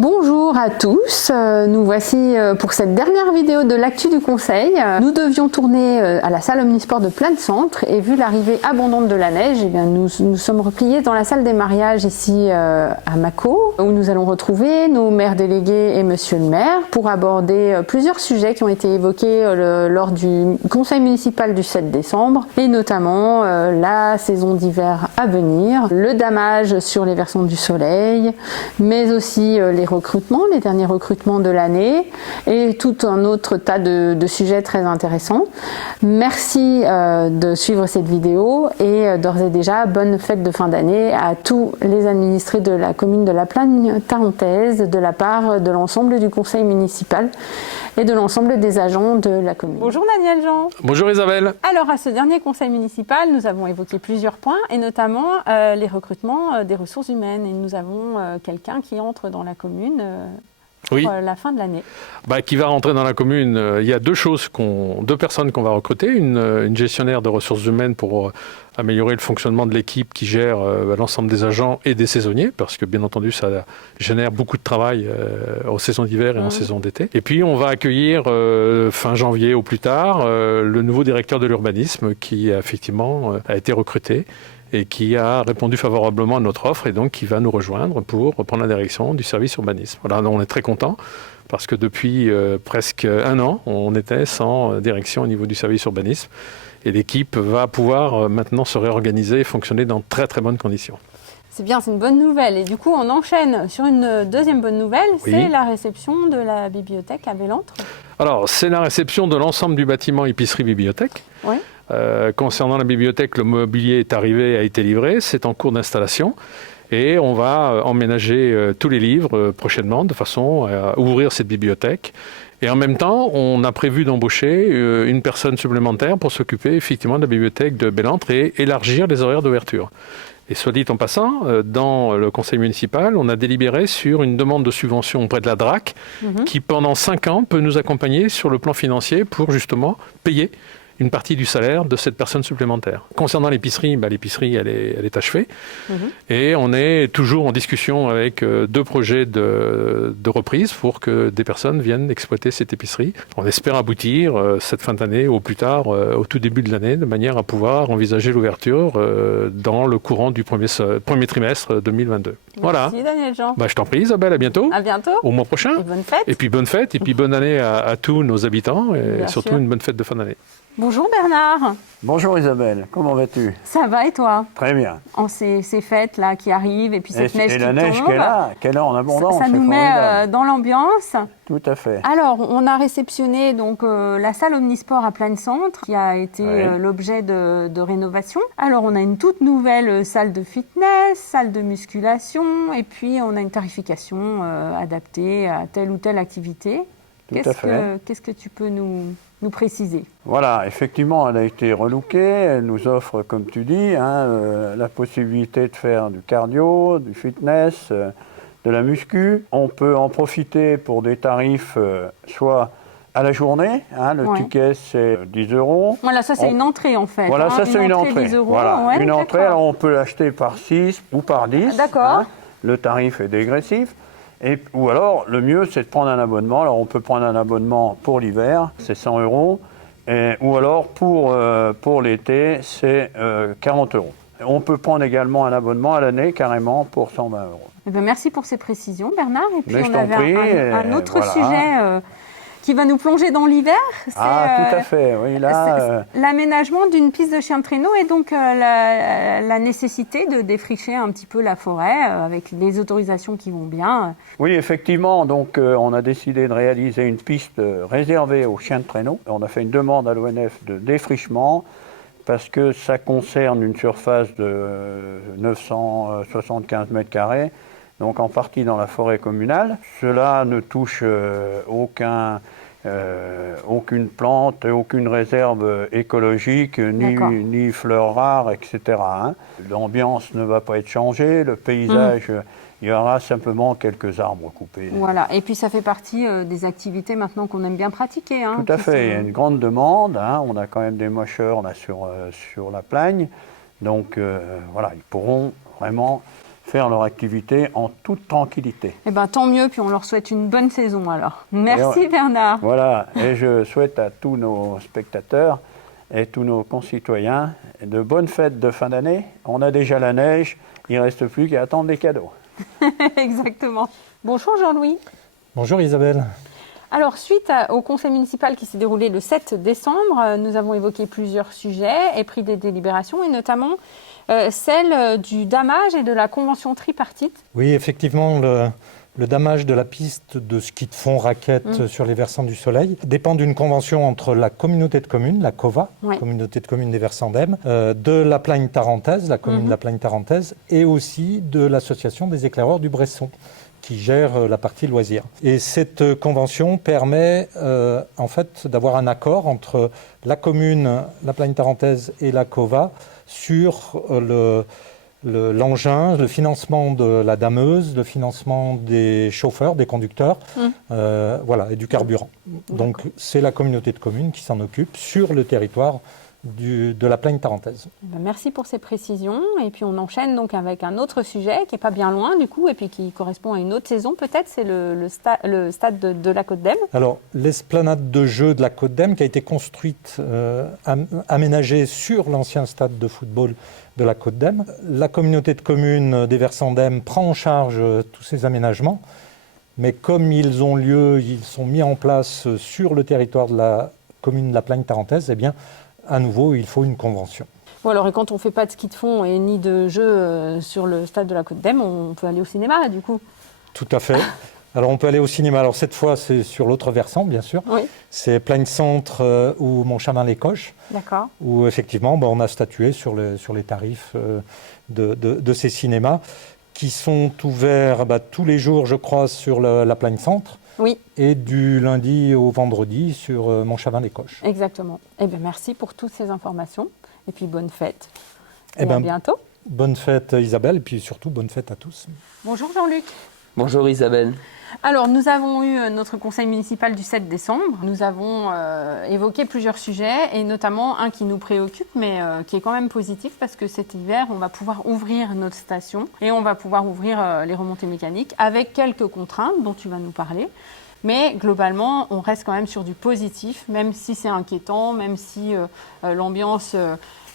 Bonjour à tous, nous voici pour cette dernière vidéo de l'actu du conseil. Nous devions tourner à la salle Omnisport de Plaine-Centre et vu l'arrivée abondante de la neige, nous sommes repliés dans la salle des mariages ici à Mâcon, où nous allons retrouver nos maires délégués et monsieur le maire pour aborder plusieurs sujets qui ont été évoqués lors du conseil municipal du 7 décembre et notamment la saison d'hiver à venir, le damage sur les versants du soleil, mais aussi les recrutements, les derniers recrutements de l'année et tout un autre tas de sujets très intéressants. Merci de suivre cette vidéo et d'ores et déjà, bonne fête de fin d'année à tous les administrés de la commune de la Plagne-Tarentaise de la part de l'ensemble du conseil municipal et de l'ensemble des agents de la commune. Bonjour Daniel Jean. Bonjour Isabelle. Alors à ce dernier conseil municipal, nous avons évoqué plusieurs points et notamment les recrutements des ressources humaines et nous avons quelqu'un qui entre dans la commune pour la fin de l'année. Qui va rentrer dans la commune, il y a deux personnes qu'on va recruter, une gestionnaire de ressources humaines pour améliorer le fonctionnement de l'équipe qui gère l'ensemble des agents et des saisonniers, parce que bien entendu ça génère beaucoup de travail en saison d'hiver et en saison d'été. Et puis on va accueillir fin janvier au plus tard le nouveau directeur de l'urbanisme qui effectivement a été recruté et qui a répondu favorablement à notre offre et donc qui va nous rejoindre pour prendre la direction du service urbanisme. Voilà, on est très contents parce que depuis presque un an, on était sans direction au niveau du service urbanisme et l'équipe va pouvoir maintenant se réorganiser et fonctionner dans très très bonnes conditions. C'est bien, c'est une bonne nouvelle. Et du coup, on enchaîne sur une deuxième bonne nouvelle, c'est la réception de la bibliothèque à Bellentre. Alors, c'est la réception de l'ensemble du bâtiment épicerie-bibliothèque. Oui. Concernant la bibliothèque, le mobilier est arrivé, a été livré, c'est en cours d'installation et on va emménager tous les livres prochainement de façon à ouvrir cette bibliothèque. Et en même temps, on a prévu d'embaucher une personne supplémentaire pour s'occuper effectivement de la bibliothèque de Bellentre et élargir les horaires d'ouverture. Et soit dit en passant, dans le conseil municipal, on a délibéré sur une demande de subvention auprès de la DRAC qui pendant 5 ans peut nous accompagner sur le plan financier pour justement payer une partie du salaire de cette personne supplémentaire. Concernant l'épicerie, l'épicerie elle est achevée et on est toujours en discussion avec 2 projets de reprise pour que des personnes viennent exploiter cette épicerie. On espère aboutir cette fin d'année au plus tard, au tout début de l'année, de manière à pouvoir envisager l'ouverture dans le courant du premier trimestre 2022. Voilà. Merci Daniel Jean. Je t'en prie Isabelle, à bientôt. À bientôt. Au mois prochain. Et bonne fête. Et puis bonne fête et puis bonne année à tous nos habitants et Bien surtout sûr. une bonne fête de fin d'année. Bonjour Bernard. Bonjour Isabelle, comment vas-tu? Ça va et toi? Très bien. En ces fêtes là qui arrivent et puis cette neige qui tombe. Et la neige qu'elle a en abondance. Ça nous met dans l'ambiance. Tout à fait. Alors, on a réceptionné donc la salle Omnisport à Plaine-Centre qui a été l'objet de rénovation. Alors, on a une toute nouvelle salle de fitness, salle de musculation et puis on a une tarification adaptée à telle ou telle activité. Qu'est-ce que tu peux nous préciser? Voilà, effectivement, elle a été relookée. Elle nous offre, comme tu dis, la possibilité de faire du cardio, du fitness, de la muscu. On peut en profiter pour des tarifs soit à la journée, le ticket c'est 10 €. Voilà, ça c'est une entrée en fait. Voilà, ça c'est une entrée. 10 €. Voilà, Ouais, une entrée, alors on peut l'acheter par 6 ou par 10. D'accord. Le tarif est dégressif. Ou alors, le mieux, c'est de prendre un abonnement. Alors, on peut prendre un abonnement pour l'hiver, c'est 100 €. Ou alors, pour l'été, c'est 40 €. On peut prendre également un abonnement à l'année, carrément, pour 120 €. Eh bien, merci pour ces précisions, Bernard. Et puis, Mais on avait un autre sujet qui va nous plonger dans l'hiver. Tout à fait. Oui, là, l'aménagement d'une piste de chien de traîneau et donc la nécessité de défricher un petit peu la forêt avec des autorisations qui vont bien. Oui, effectivement. Donc, on a décidé de réaliser une piste réservée aux chiens de traîneau. On a fait une demande à l'ONF de défrichement parce que ça concerne une surface de 975 mètres carrés, donc en partie dans la forêt communale. Cela ne touche aucune plante, aucune réserve écologique, ni fleurs rares, etc. L'ambiance ne va pas être changée, le paysage, il y aura simplement quelques arbres coupés. Voilà, et puis ça fait partie des activités maintenant qu'on aime bien pratiquer. Tout à fait, il y a une grande demande, on a quand même des mocheurs là, sur la Plagne, donc voilà, ils pourront vraiment faire leur activité en toute tranquillité. Eh ben, tant mieux, puis on leur souhaite une bonne saison alors. Merci Bernard. Voilà, et je souhaite à tous nos spectateurs et tous nos concitoyens de bonnes fêtes de fin d'année. On a déjà la neige, il ne reste plus qu'à attendre les cadeaux. Exactement. Bonjour Jean-Louis. Bonjour Isabelle. Alors, suite au conseil municipal qui s'est déroulé le 7 décembre, nous avons évoqué plusieurs sujets et pris des délibérations, et notamment celle du damage et de la convention tripartite. Oui, effectivement, le damage de la piste de ski de fond raquette sur les versants du Soleil dépend d'une convention entre la communauté de communes, la COVA, communauté de communes des versants d'Ems, de la Plagne tarentaise, la commune de la Plagne tarentaise, et aussi de l'association des éclaireurs du Bresson, qui gère la partie loisirs. Et cette convention permet en fait d'avoir un accord entre la commune, la Plagne tarentaise et la COVA sur l'engin, le financement de la dameuse, le financement des chauffeurs, des conducteurs, voilà, et du carburant. Donc c'est la communauté de communes qui s'en occupe sur le territoire de la Plagne tarentaise. Merci pour ces précisions. Et puis on enchaîne donc avec un autre sujet qui n'est pas bien loin du coup, et puis qui correspond à une autre saison peut-être, c'est le stade de la Côte d'Ems. Alors l'esplanade de jeux de la Côte d'Ems qui a été construite, aménagée sur l'ancien stade de football de la Côte d'Ems. La communauté de communes des versants d'Ems prend en charge tous ces aménagements, mais comme ils ont lieu, ils sont mis en place sur le territoire de la commune de la Plagne tarentaise, eh bien à nouveau, il faut une convention. Bon alors, et quand on ne fait pas de ski de fond et ni de jeu sur le stade de la Côte d'Ems, on peut aller au cinéma du coup. Tout à fait. Alors on peut aller au cinéma. Alors cette fois, c'est sur l'autre versant, bien sûr. Oui. C'est Plagne Centre ou Montchavin-les-Coches. D'accord. Où effectivement, on a statué sur les tarifs de ces cinémas qui sont ouverts tous les jours, je crois, sur la Plagne Centre. Oui. Et du lundi au vendredi sur Montchavin-les-Coches. Exactement. Eh bien, merci pour toutes ces informations. Et puis, bonne fête. Et à bientôt. Bonne fête Isabelle, et puis surtout bonne fête à tous. Bonjour Jean-Luc. Bonjour Isabelle. Alors, nous avons eu notre conseil municipal du 7 décembre. Nous avons évoqué plusieurs sujets, et notamment un qui nous préoccupe, mais qui est quand même positif, parce que cet hiver, on va pouvoir ouvrir notre station et on va pouvoir ouvrir les remontées mécaniques avec quelques contraintes dont tu vas nous parler. Mais globalement, on reste quand même sur du positif, même si c'est inquiétant, même si l'ambiance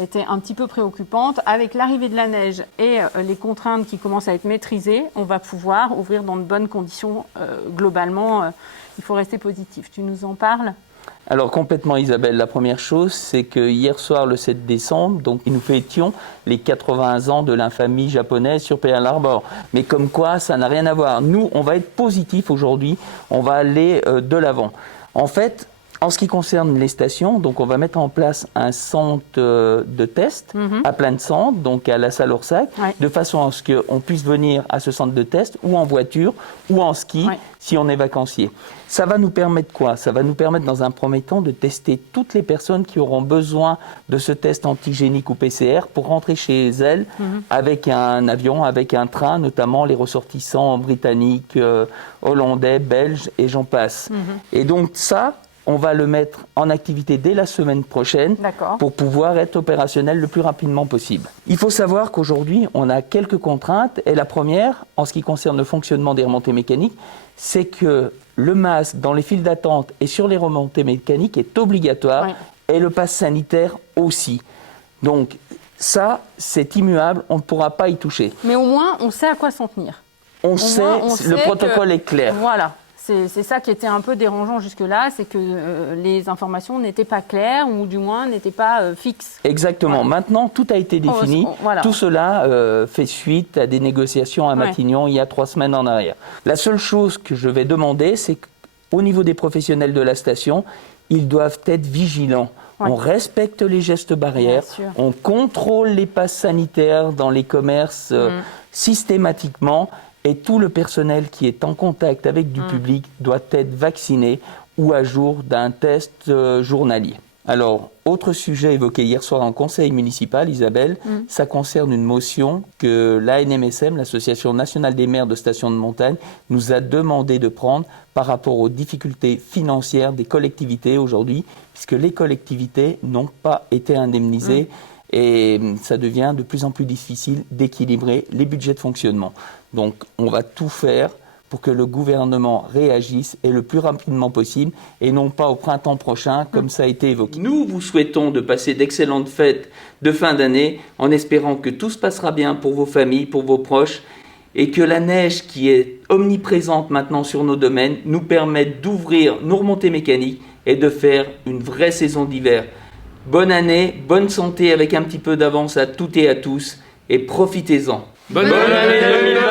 était un petit peu préoccupante. Avec l'arrivée de la neige et les contraintes qui commencent à être maîtrisées, on va pouvoir ouvrir dans de bonnes conditions. Globalement, il faut rester positif. Tu nous en parles ? Alors complètement Isabelle, la première chose, c'est que hier soir, le 7 décembre, donc nous fêtions les 80 ans de l'infamie japonaise sur Pearl Harbor. Mais comme quoi, ça n'a rien à voir. Nous, on va être positif aujourd'hui, on va aller de l'avant. En fait, en ce qui concerne les stations, donc on va mettre en place un centre de test à Plagne Centre, donc à la salle Orsac, de façon à ce qu'on puisse venir à ce centre de test ou en voiture ou en ski si on est vacancier. Ça va nous permettre quoi? Ça va nous permettre dans un premier temps de tester toutes les personnes qui auront besoin de ce test antigénique ou PCR pour rentrer chez elles avec un avion, avec un train, notamment les ressortissants britanniques, hollandais, belges et j'en passe. Et donc ça, on va le mettre en activité dès la semaine prochaine pour pouvoir être opérationnel le plus rapidement possible. Il faut savoir qu'aujourd'hui, on a quelques contraintes. Et la première, en ce qui concerne le fonctionnement des remontées mécaniques, c'est que le masque dans les files d'attente et sur les remontées mécaniques est obligatoire et le pass sanitaire aussi. Donc ça, c'est immuable, on ne pourra pas y toucher. Mais au moins, on sait à quoi s'en tenir. On sait, le protocole est clair. Voilà. C'est ça qui était un peu dérangeant jusque-là, c'est que les informations n'étaient pas claires ou du moins n'étaient pas fixes. Exactement. Voilà. Maintenant, tout a été défini. Tout cela fait suite à des négociations à Matignon il y a 3 semaines en arrière. La seule chose que je vais demander, c'est qu'au niveau des professionnels de la station, ils doivent être vigilants. On respecte les gestes barrières, on contrôle les passes sanitaires dans les commerces systématiquement. Et tout le personnel qui est en contact avec du public doit être vacciné ou à jour d'un test journalier. Alors, autre sujet évoqué hier soir en conseil municipal, Isabelle, ça concerne une motion que l'ANMSM, l'Association nationale des maires de stations de montagne, nous a demandé de prendre par rapport aux difficultés financières des collectivités aujourd'hui, puisque les collectivités n'ont pas été indemnisées et ça devient de plus en plus difficile d'équilibrer les budgets de fonctionnement. Donc on va tout faire pour que le gouvernement réagisse et le plus rapidement possible et non pas au printemps prochain comme ça a été évoqué. Nous vous souhaitons de passer d'excellentes fêtes de fin d'année en espérant que tout se passera bien pour vos familles, pour vos proches et que la neige qui est omniprésente maintenant sur nos domaines nous permette d'ouvrir nos remontées mécaniques et de faire une vraie saison d'hiver. Bonne année, bonne santé avec un petit peu d'avance à toutes et à tous et profitez-en. Bonne année 2020.